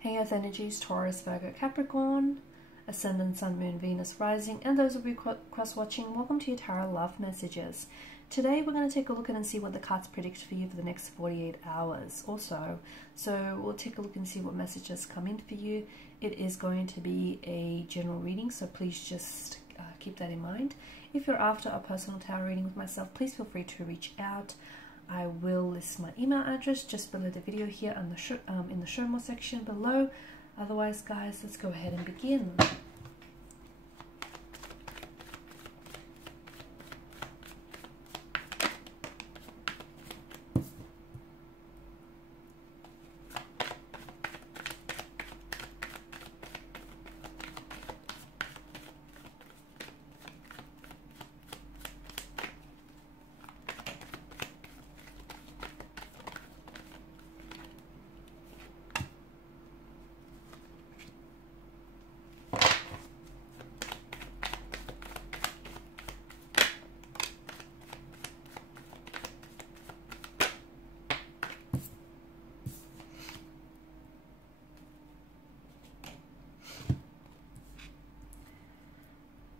Hey Earth energies, Taurus, Virgo, Capricorn, Ascendant, Sun, Moon, Venus, Rising, and those of you cross-watching, welcome to your Tarot Love Messages. Today we're going to take a look at and see what the cards predict for you for the next 48 hours or so. So we'll take a look and see what messages come in for you. It is going to be a general reading, so please just keep that in mind. If you're after a personal tarot reading with myself, please feel free to reach out. I will list my email address just below the video here in the show more section below. Otherwise, guys, let's go ahead and begin.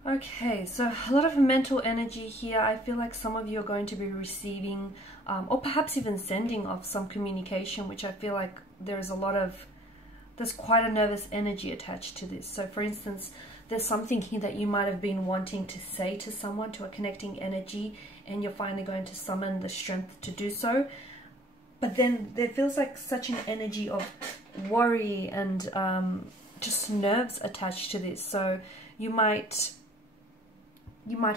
Okay, so a lot of mental energy here. I feel like some of you are going to be receiving or perhaps even sending off some communication, which I feel like there's quite a nervous energy attached to this. So for instance, there's something here that you might have been wanting to say to someone, to a connecting energy, and you're finally going to summon the strength to do so. But then there feels like such an energy of worry and just nerves attached to this. So you might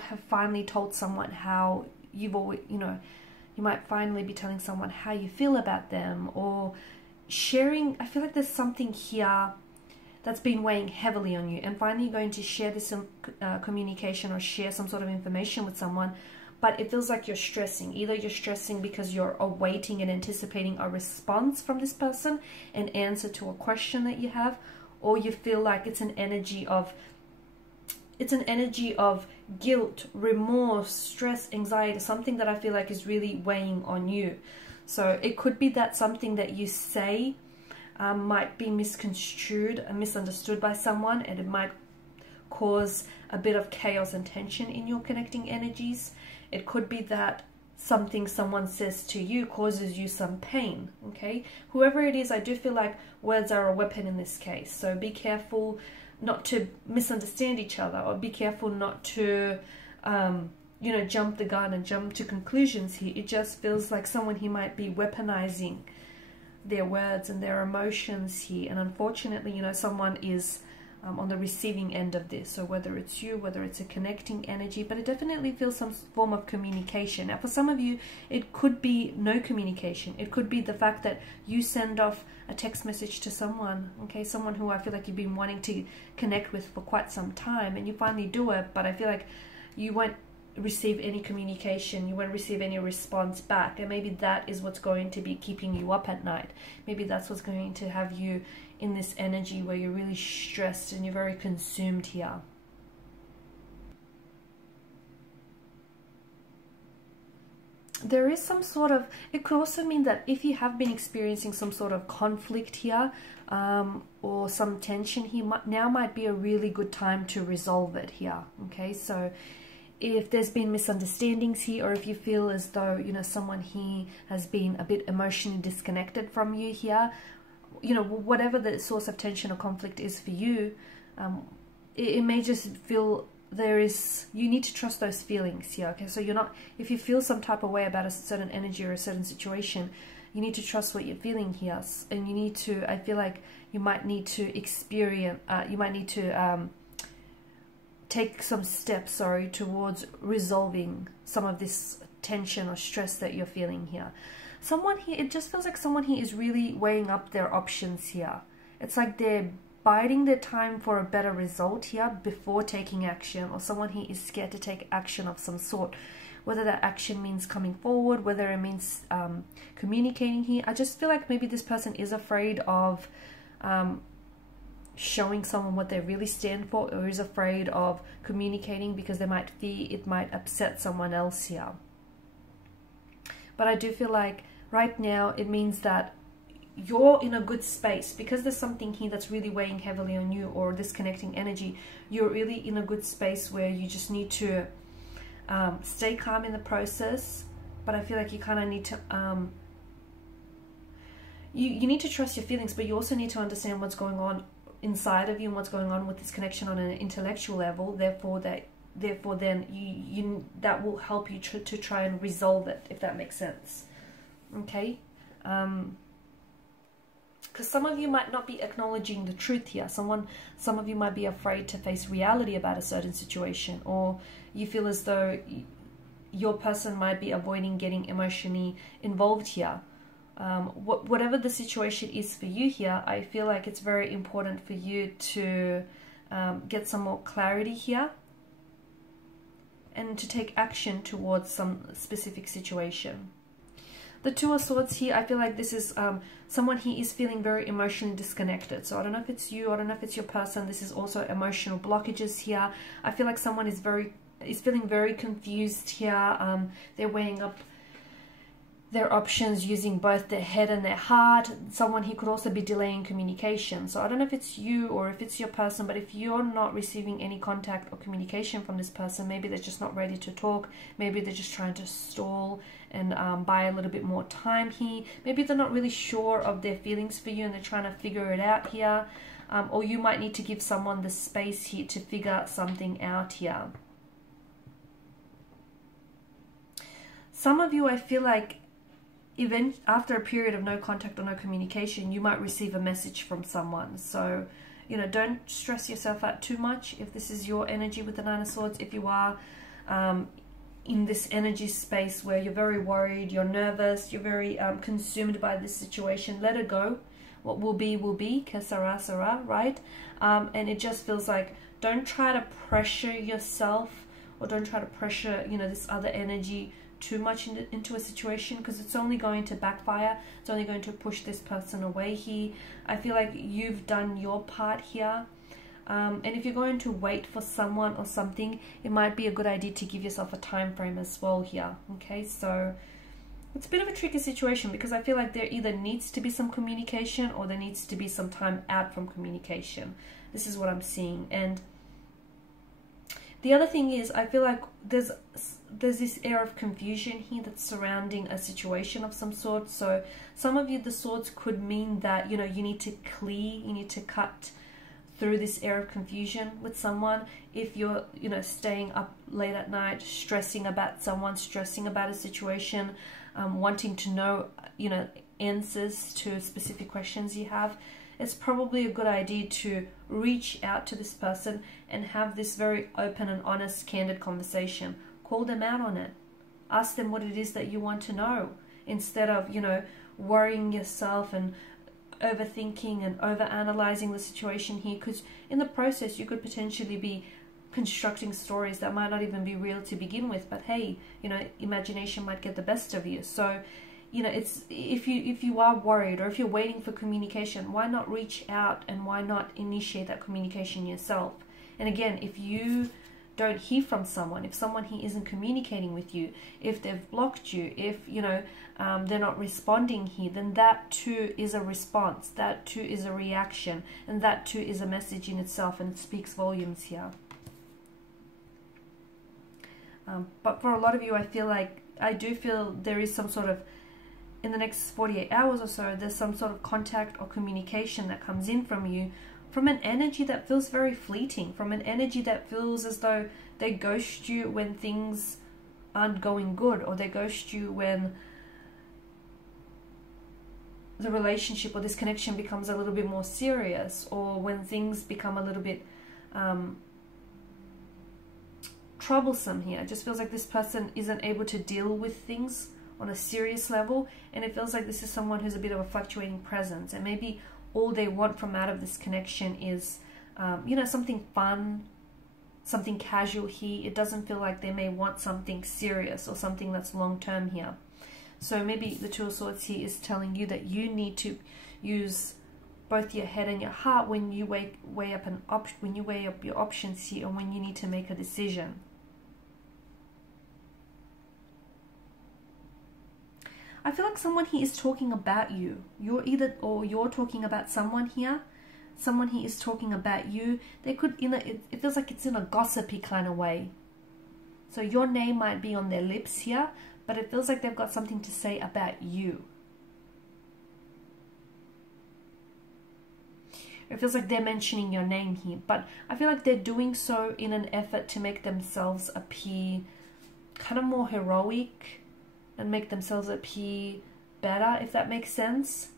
have finally told someone how you've always, you might finally be telling someone how you feel about them, or sharing. I feel like there's something here that's been weighing heavily on you, and finally you're going to share this communication or share some sort of information with someone, but it feels like you're stressing. Either you're stressing because you're awaiting and anticipating a response from this person, an answer to a question that you have, or you feel like it's an energy of guilt, remorse, stress, anxiety, something that I feel like is really weighing on you. So it could be that something that you say might be misconstrued and misunderstood by someone, and it might cause a bit of chaos and tension in your connecting energies. It could be that something someone says to you causes you some pain, okay? Whoever it is, I do feel like words are a weapon in this case. So be careful not to misunderstand each other, or be careful not to, jump the gun and jump to conclusions here. It just feels like someone here might be weaponizing their words and their emotions here. And unfortunately, someone is on the receiving end of this. So whether it's you, whether it's a connecting energy, but it definitely feels some form of communication. Now for some of you, it could be no communication. It could be the fact that you send off a text message to someone, okay, someone who I feel like you've been wanting to connect with for quite some time, and you finally do it, but I feel like you won't receive any communication, you won't receive any response back, and maybe that is what's going to be keeping you up at night. Maybe that's what's going to have you in this energy where you're really stressed and you're very consumed here. There is some sort of, it could also mean that if you have been experiencing some sort of conflict here, or some tension here, now might be a really good time to resolve it here, okay? So if there's been misunderstandings here, or if you feel as though, someone here has been a bit emotionally disconnected from you here, whatever the source of tension or conflict is for you, it may just feel you need to trust those feelings here, okay? So if you feel some type of way about a certain energy or a certain situation, you need to trust what you're feeling here, and you need to, I feel like you might need to take some steps, towards resolving some of this tension or stress that you're feeling here. Someone here, it just feels like someone here is really weighing up their options here. It's like they're biding their time for a better result here before taking action, or someone here is scared to take action of some sort. Whether that action means coming forward, whether it means communicating here. I just feel like maybe this person is afraid of showing someone what they really stand for, or is afraid of communicating because they might fear it might upset someone else here. But I do feel like right now it means that you're in a good space because there's something here that's really weighing heavily on you, or disconnecting energy. You're really in a good space where you just need to stay calm in the process. But I feel like you kind of need to you need to trust your feelings, but you also need to understand what's going on inside of you and what's going on with this connection on an intellectual level. Therefore then you that will help you to try and resolve it, if that makes sense. Okay. Because some of you might not be acknowledging the truth here. Some of you might be afraid to face reality about a certain situation, or you feel as though your person might be avoiding getting emotionally involved here. Whatever the situation is for you here, I feel like it's very important for you to get some more clarity here and to take action towards some specific situation. The Two of Swords here, I feel like this is someone he is feeling very emotionally disconnected. So I don't know if it's you, I don't know if it's your person. This is also emotional blockages here. I feel like someone is feeling very confused here. They're weighing up their options using both their head and their heart. Someone he could also be delaying communication. So I don't know if it's you or if it's your person, but if you're not receiving any contact or communication from this person, maybe they're just not ready to talk. Maybe they're just trying to stall and buy a little bit more time here. Maybe they're not really sure of their feelings for you and they're trying to figure it out here. Or you might need to give someone the space here to figure something out here. Some of you, I feel like, even after a period of no contact or no communication, you might receive a message from someone. So, you know, don't stress yourself out too much if this is your energy with the Nine of Swords. If you are in this energy space where you're very worried, you're nervous, you're very consumed by this situation, let it go. What will be, que sera, sera, right? And it just feels like, don't try to pressure yourself, or don't try to pressure, you know, this other energy too much into a situation, because it's only going to backfire. It's only going to push this person away here. I feel like you've done your part here. And if you're going to wait for someone or something, it might be a good idea to give yourself a time frame as well here. Okay, so it's a bit of a tricky situation, because I feel like there either needs to be some communication or there needs to be some time out from communication. This is what I'm seeing. And the other thing is, I feel like there's this air of confusion here that's surrounding a situation of some sort. So some of you, the swords could mean that, you know, you need to clear, you need to cut through this air of confusion with someone. If you're, you know, staying up late at night, stressing about someone, stressing about a situation, wanting to know, you know, answers to specific questions you have, it's probably a good idea to reach out to this person and have this very open and honest, candid conversation. Call them out on it. Ask them what it is that you want to know, instead of, you know, worrying yourself and overthinking and overanalyzing the situation here, because in the process you could potentially be constructing stories that might not even be real to begin with. But hey, you know, imagination might get the best of you. So, you know, it's if you are worried, or if you're waiting for communication, why not reach out and why not initiate that communication yourself? And again, if you don't hear from someone, if someone here isn't communicating with you, if they've blocked you, if, you know, they're not responding here, then that too is a response, that too is a reaction, and that too is a message in itself, and it speaks volumes here. But for a lot of you, I do feel there is some sort of, in the next 48 hours or so, there's some sort of contact or communication that comes in from you, from an energy that feels very fleeting, from an energy that feels as though they ghost you when things aren't going good, or they ghost you when the relationship or this connection becomes a little bit more serious, or when things become a little bit troublesome here. It just feels like this person isn't able to deal with things on a serious level, and it feels like this is someone who's a bit of a fluctuating presence, and maybe all they want from out of this connection is, you know, something fun, something casual here. It doesn't feel like they may want something serious or something that's long-term here. So maybe the Two of Swords here is telling you that you need to use both your head and your heart when you weigh up your options here, and when you need to make a decision. I feel like someone here is talking about you. You're talking about someone here. Someone here is talking about you. They could, it feels like it's in a gossipy kind of way. So your name might be on their lips here, but it feels like they've got something to say about you. It feels like they're mentioning your name here, but I feel like they're doing so in an effort to make themselves appear kind of more heroic and make themselves appear better, if that makes sense.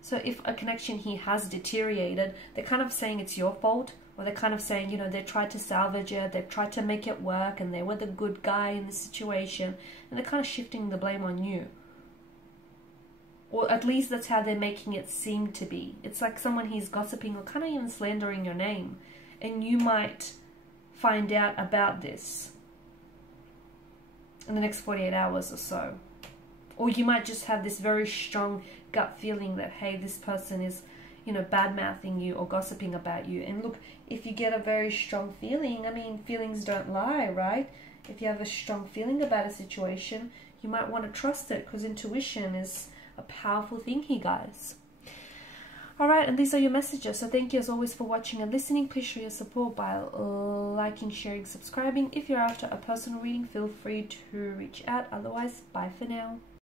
So if a connection here has deteriorated, they're kind of saying it's your fault, or they're kind of saying, you know, they tried to salvage it, they've tried to make it work, and they were the good guy in the situation, and they're kind of shifting the blame on you. Or at least that's how they're making it seem to be. It's like someone here's gossiping or kind of even slandering your name, and you might find out about this in the next 48 hours or so. Or you might just have this very strong gut feeling that, hey, this person is, you know, bad-mouthing you or gossiping about you. And look, if you get a very strong feeling, I mean, feelings don't lie, right? If you have a strong feeling about a situation, you might want to trust it, because intuition is a powerful thing here, guys. Alright, and these are your messages. So thank you as always for watching and listening. Please show your support by liking, sharing, subscribing. If you're after a personal reading, feel free to reach out. Otherwise, bye for now.